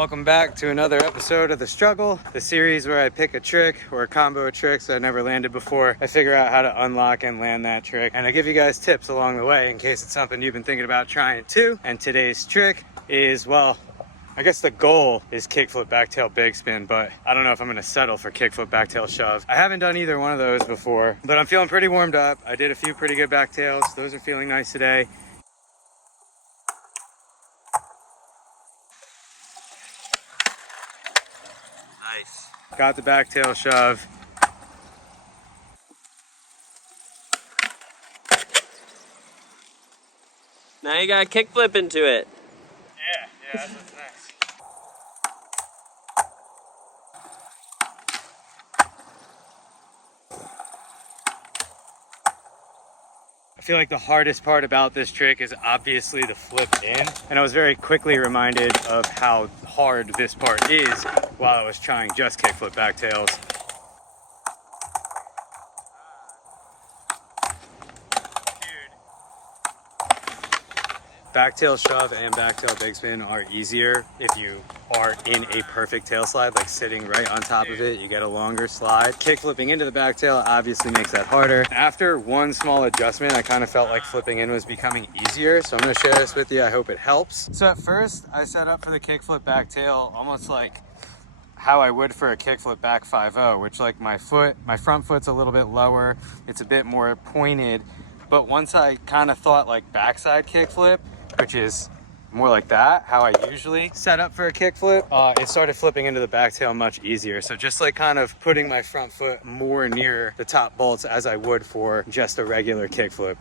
Welcome back to another episode of The Struggle, the series where I pick a trick or a combo of tricks that I never landed before. I figure out how to unlock and land that trick, and I give you guys tips along the way in case it's something you've been thinking about trying too. And today's trick is, well, I guess the goal is kickflip backtail big spin, but I don't know if I'm gonna settle for kickflip backtail shove. I haven't done either one of those before, but I'm feeling pretty warmed up. I did a few pretty good backtails. Those are feeling nice today. Nice. Got the backtail shove. Now you got kickflip into it. Yeah, that's what's nice. I feel like the hardest part about this trick is obviously the flip in, and I was very quickly reminded of how hard this part is while I was trying just kickflip backtails. Backtail shove and backtail big spin are easier if you are in a perfect tail slide, like sitting right on top of it. You get a longer slide. Kick flipping into the backtail obviously makes that harder. After one small adjustment, I kind of felt like flipping in was becoming easier. So I'm gonna share this with you. I hope it helps. So at first I set up for the kickflip backtail almost like how I would for a kickflip back 5-0, which like my front foot's a little bit lower. It's a bit more pointed. But once I kind of thought like backside kickflip, which is more like that, how I usually set up for a kickflip, it started flipping into the backtail much easier. So just like kind of putting my front foot more near the top bolts as I would for just a regular kickflip.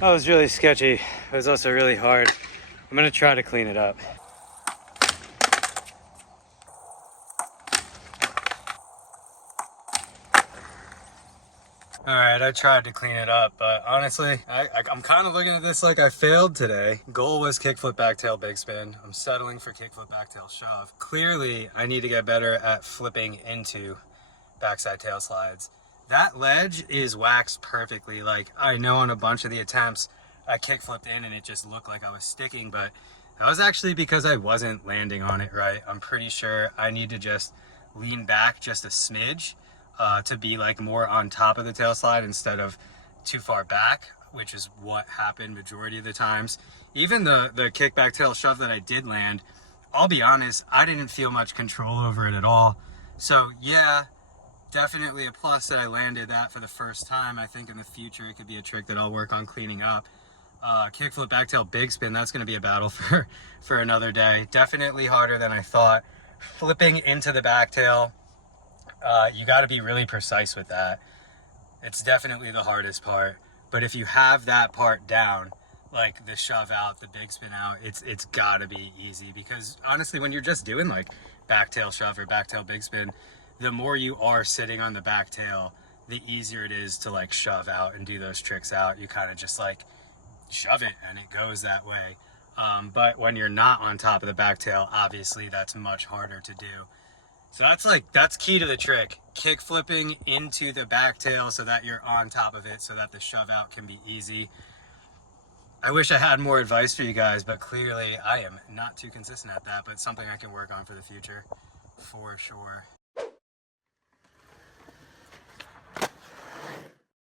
That was really sketchy. It was also really hard. I'm gonna try to clean it up. All right, I tried to clean it up, but honestly, I'm kind of looking at this like I failed today. Goal was kickflip backtail big spin. I'm settling for kickflip backtail shove. Clearly, I need to get better at flipping into backside tail slides. That ledge is waxed perfectly. Like, I know on a bunch of the attempts, I kick flipped in and it just looked like I was sticking, but that was actually because I wasn't landing on it right. I'm pretty sure I need to just lean back just a smidge to be like more on top of the tail slide instead of too far back, which is what happened majority of the times. Even the kickback tail shove that I did land, I'll be honest, I didn't feel much control over it at all. So yeah, definitely a plus that I landed that for the first time. I think in the future it could be a trick that I'll work on cleaning up. Kickflip backtail big spin, that's going to be a battle for another day. Definitely harder than I thought. Flipping into the backtail, you got to be really precise with that. It's definitely the hardest part. But if you have that part down, like the shove out, the big spin out, it's got to be easy. Because honestly, when you're just doing like backtail shove or backtail big spin, the more you are sitting on the backtail, the easier it is to like shove out and do those tricks out. You kind of just like shove it and it goes that way. But when you're not on top of the backtail, obviously that's much harder to do. So that's key to the trick. Kick flipping into the backtail so that you're on top of it so that the shove out can be easy. I wish I had more advice for you guys, but clearly I am not too consistent at that, but something I can work on for the future for sure.